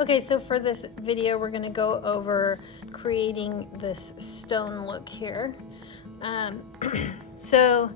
Okay, so for this video, we're gonna go over creating this stone look here. So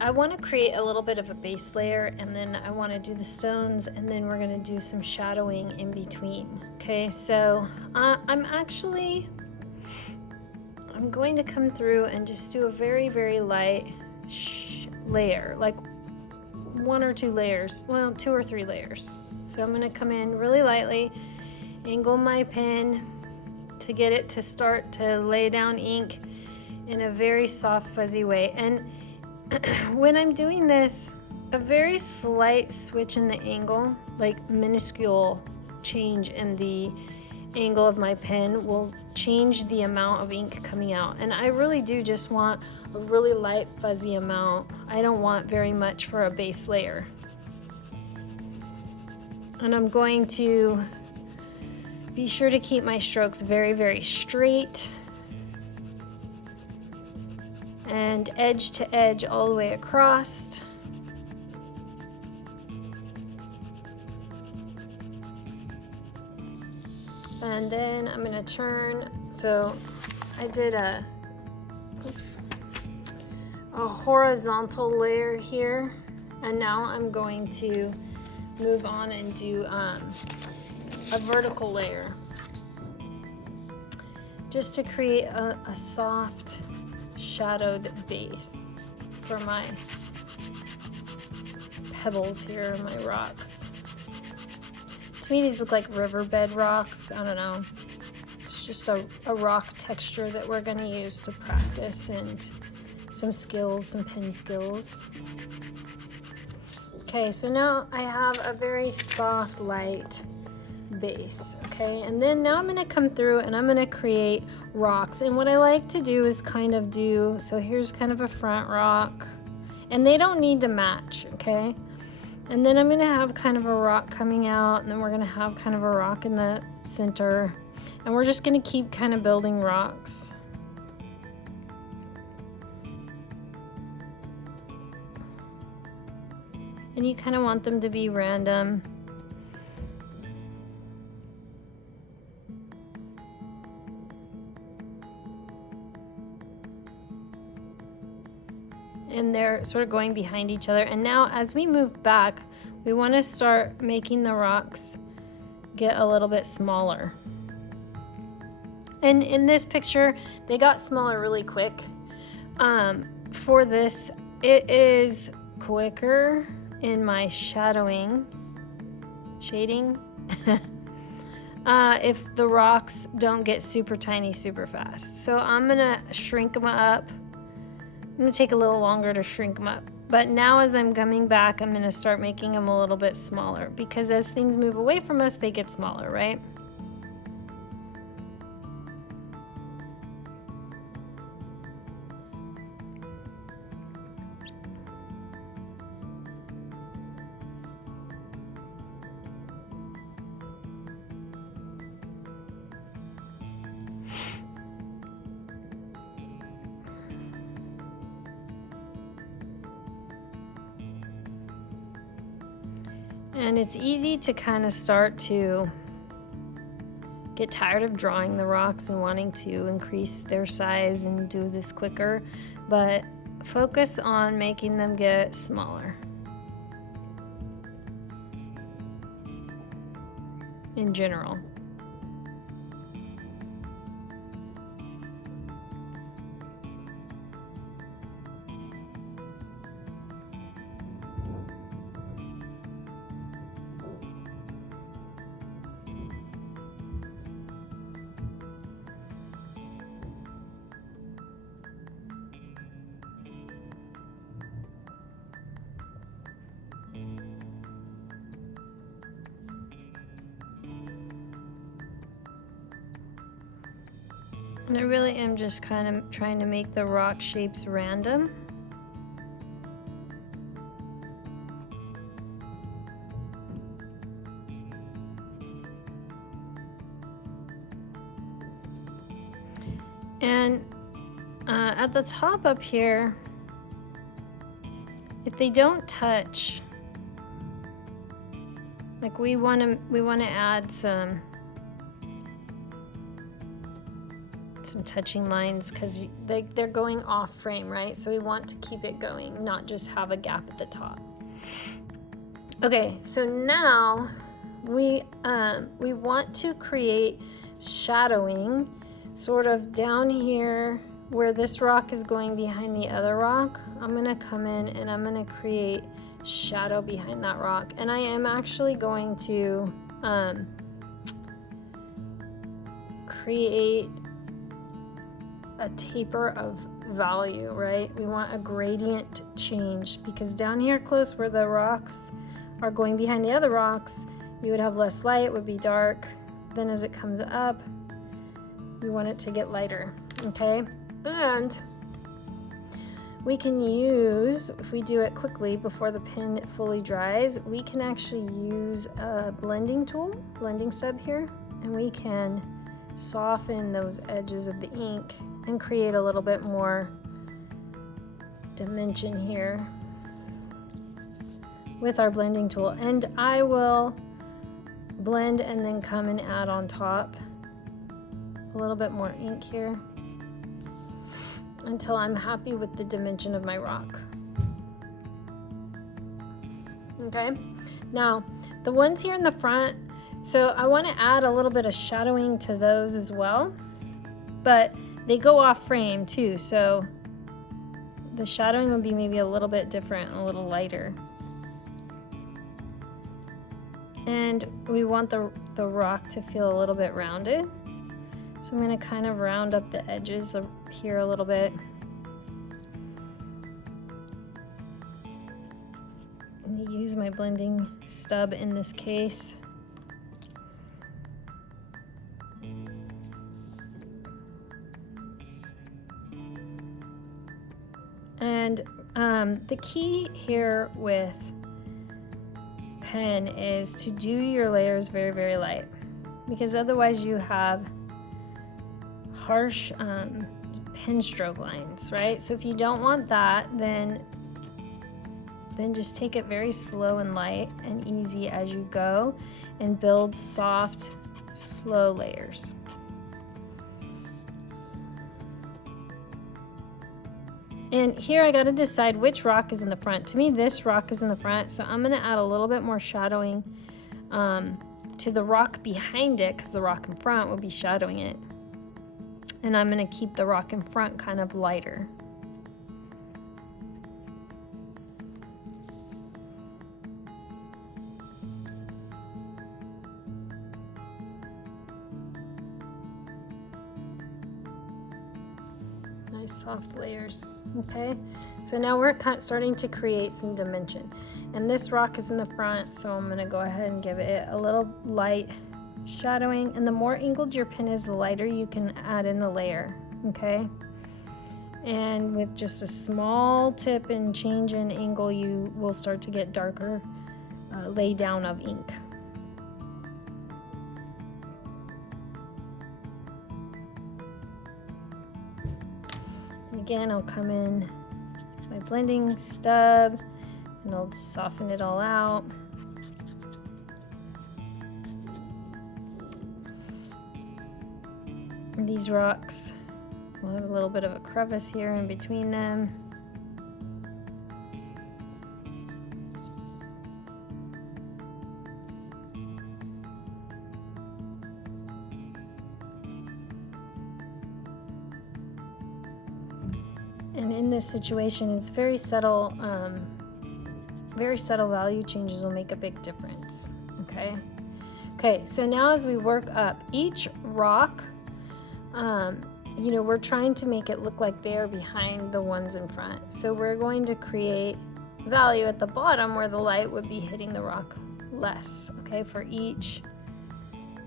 I want to create a little bit of a base layer, and then I want to do the stones, and then we're gonna do some shadowing in between. Okay, so I'm going to come through and just do a very, very light layer, like 1 or 2 layers, well, 2 or 3 layers. So I'm going to come in really lightly, angle my pen to get it to start to lay down ink in a very soft, fuzzy way. And when I'm doing this, a very slight switch in the angle, like minuscule change in the angle of my pen, will change the amount of ink coming out. And I really do just want a really light, fuzzy amount. I don't want very much for a base layer. And I'm going to be sure to keep my strokes very, very straight and edge to edge all the way across. And then I'm going to turn, so I did a horizontal layer here, and now I'm going to move on and do a vertical layer just to create a soft shadowed base for my pebbles here, my rocks. To me, these look like riverbed rocks. I don't know. It's just a rock texture that we're going to use to practice and some skills, some pen skills. Okay, so now I have a very soft, light base, okay? And then now I'm gonna come through and I'm gonna create rocks. And what I like to do is so here's kind of a front rock, and they don't need to match, okay? And then I'm gonna have kind of a rock coming out, and then we're gonna have kind of a rock in the center, and we're just gonna keep kind of building rocks. And you kind of want them to be random. And they're sort of going behind each other. And now as we move back, we want to start making the rocks get a little bit smaller. And in this picture, they got smaller really quick. For this, it is quicker in my shading if the rocks don't get super tiny super fast. So I'm gonna shrink them up. I'm gonna take a little longer to shrink them up, but now as I'm coming back, I'm gonna start making them a little bit smaller, because as things move away from us, they get smaller, right? And it's easy to kind of start to get tired of drawing the rocks and wanting to increase their size and do this quicker, but focus on making them get smaller in general. And I really am just kind of trying to make the rock shapes random. And at the top up here, if they don't touch, Like we want to add some touching lines because they're going off frame, right? So we want to keep it going, not just have a gap at the top. Okay, so now we want to create shadowing sort of down here where this rock is going behind the other rock. I'm gonna come in and I'm gonna create shadow behind that rock, and I am actually going to create a taper of value, right? We want a gradient change because down here close where the rocks are going behind the other rocks, you would have less light, it would be dark. Then as it comes up, we want it to get lighter, okay? And we can use, if we do it quickly before the pen fully dries, we can actually use a blending tool, blending stub here, and we can soften those edges of the ink and create a little bit more dimension here with our blending tool. And I will blend and then come and add on top a little bit more ink here until I'm happy with the dimension of my rock. Okay, now the ones here in the front, so I want to add a little bit of shadowing to those as well, but they go off frame too, so the shadowing would be maybe a little bit different, a little lighter. And we want the rock to feel a little bit rounded. So I'm going to kind of round up the edges of here a little bit. I'm going to use my blending stub in this case. And the key here with pen is to do your layers very, very light, because otherwise you have harsh pen stroke lines, right? So if you don't want that, then just take it very slow and light and easy as you go and build soft, slow layers. And here I got to decide which rock is in the front. To me, this rock is in the front, so I'm going to add a little bit more shadowing to the rock behind it, because the rock in front will be shadowing it. And I'm going to keep the rock in front kind of lighter. Nice soft layers. Okay, so now we're starting to create some dimension, and this rock is in the front, so I'm going to go ahead and give it a little light shadowing. And the more angled your pen is, the lighter you can add in the layer. Okay, and with just a small tip and change in angle, you will start to get darker lay down of ink. And again, I'll come in my blending stub and I'll soften it all out. And these rocks will have a little bit of a crevice here in between them. And in this situation, it's very subtle value changes will make a big difference. Okay, so now as we work up each rock, you know, we're trying to make it look like they are behind the ones in front. So we're going to create value at the bottom where the light would be hitting the rock less, okay, for each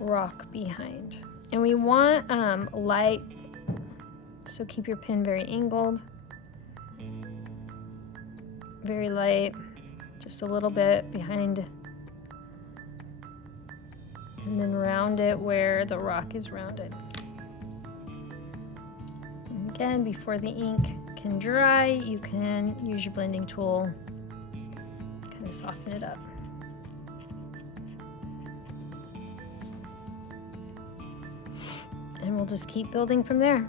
rock behind. And we want light, so keep your pen very angled, very light, just a little bit behind, and then round it where the rock is rounded. And again, before the ink can dry, you can use your blending tool, kind of soften it up. And we'll just keep building from there.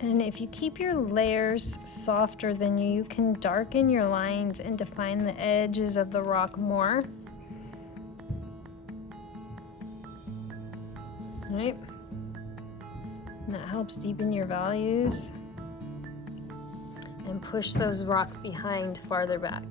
And if you keep your layers softer, then you can darken your lines and define the edges of the rock more. Right? And that helps deepen your values and push those rocks behind farther back.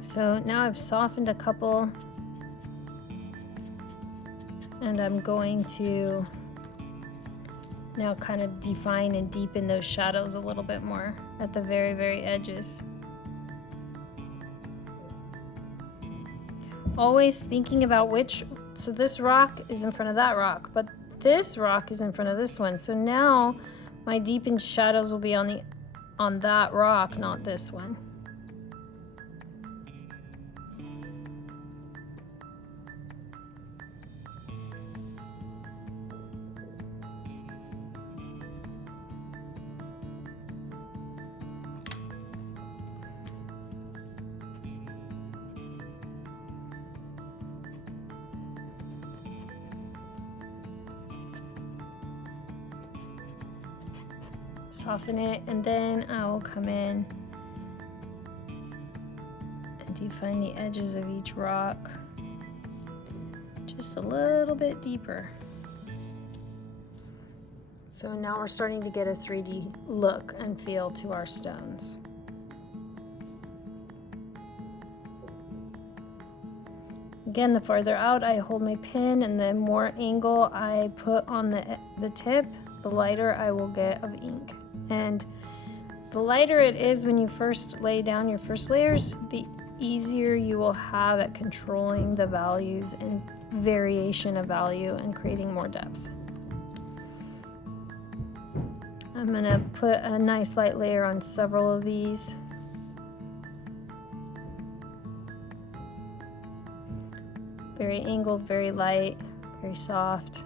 So now I've softened a couple, and I'm going to now kind of define and deepen those shadows a little bit more at the very, very edges. Always thinking about so this rock is in front of that rock, but this rock is in front of this one. So now my deepened shadows will be on that rock, not this one. Soften it, and then I will come in and define the edges of each rock just a little bit deeper. So now we're starting to get a 3D look and feel to our stones. Again, the farther out I hold my pin and the more angle I put on the tip, the lighter I will get of ink. And the lighter it is when you first lay down your first layers, the easier you will have at controlling the values and variation of value and creating more depth. I'm gonna put a nice light layer on several of these. Very angled, very light, very soft.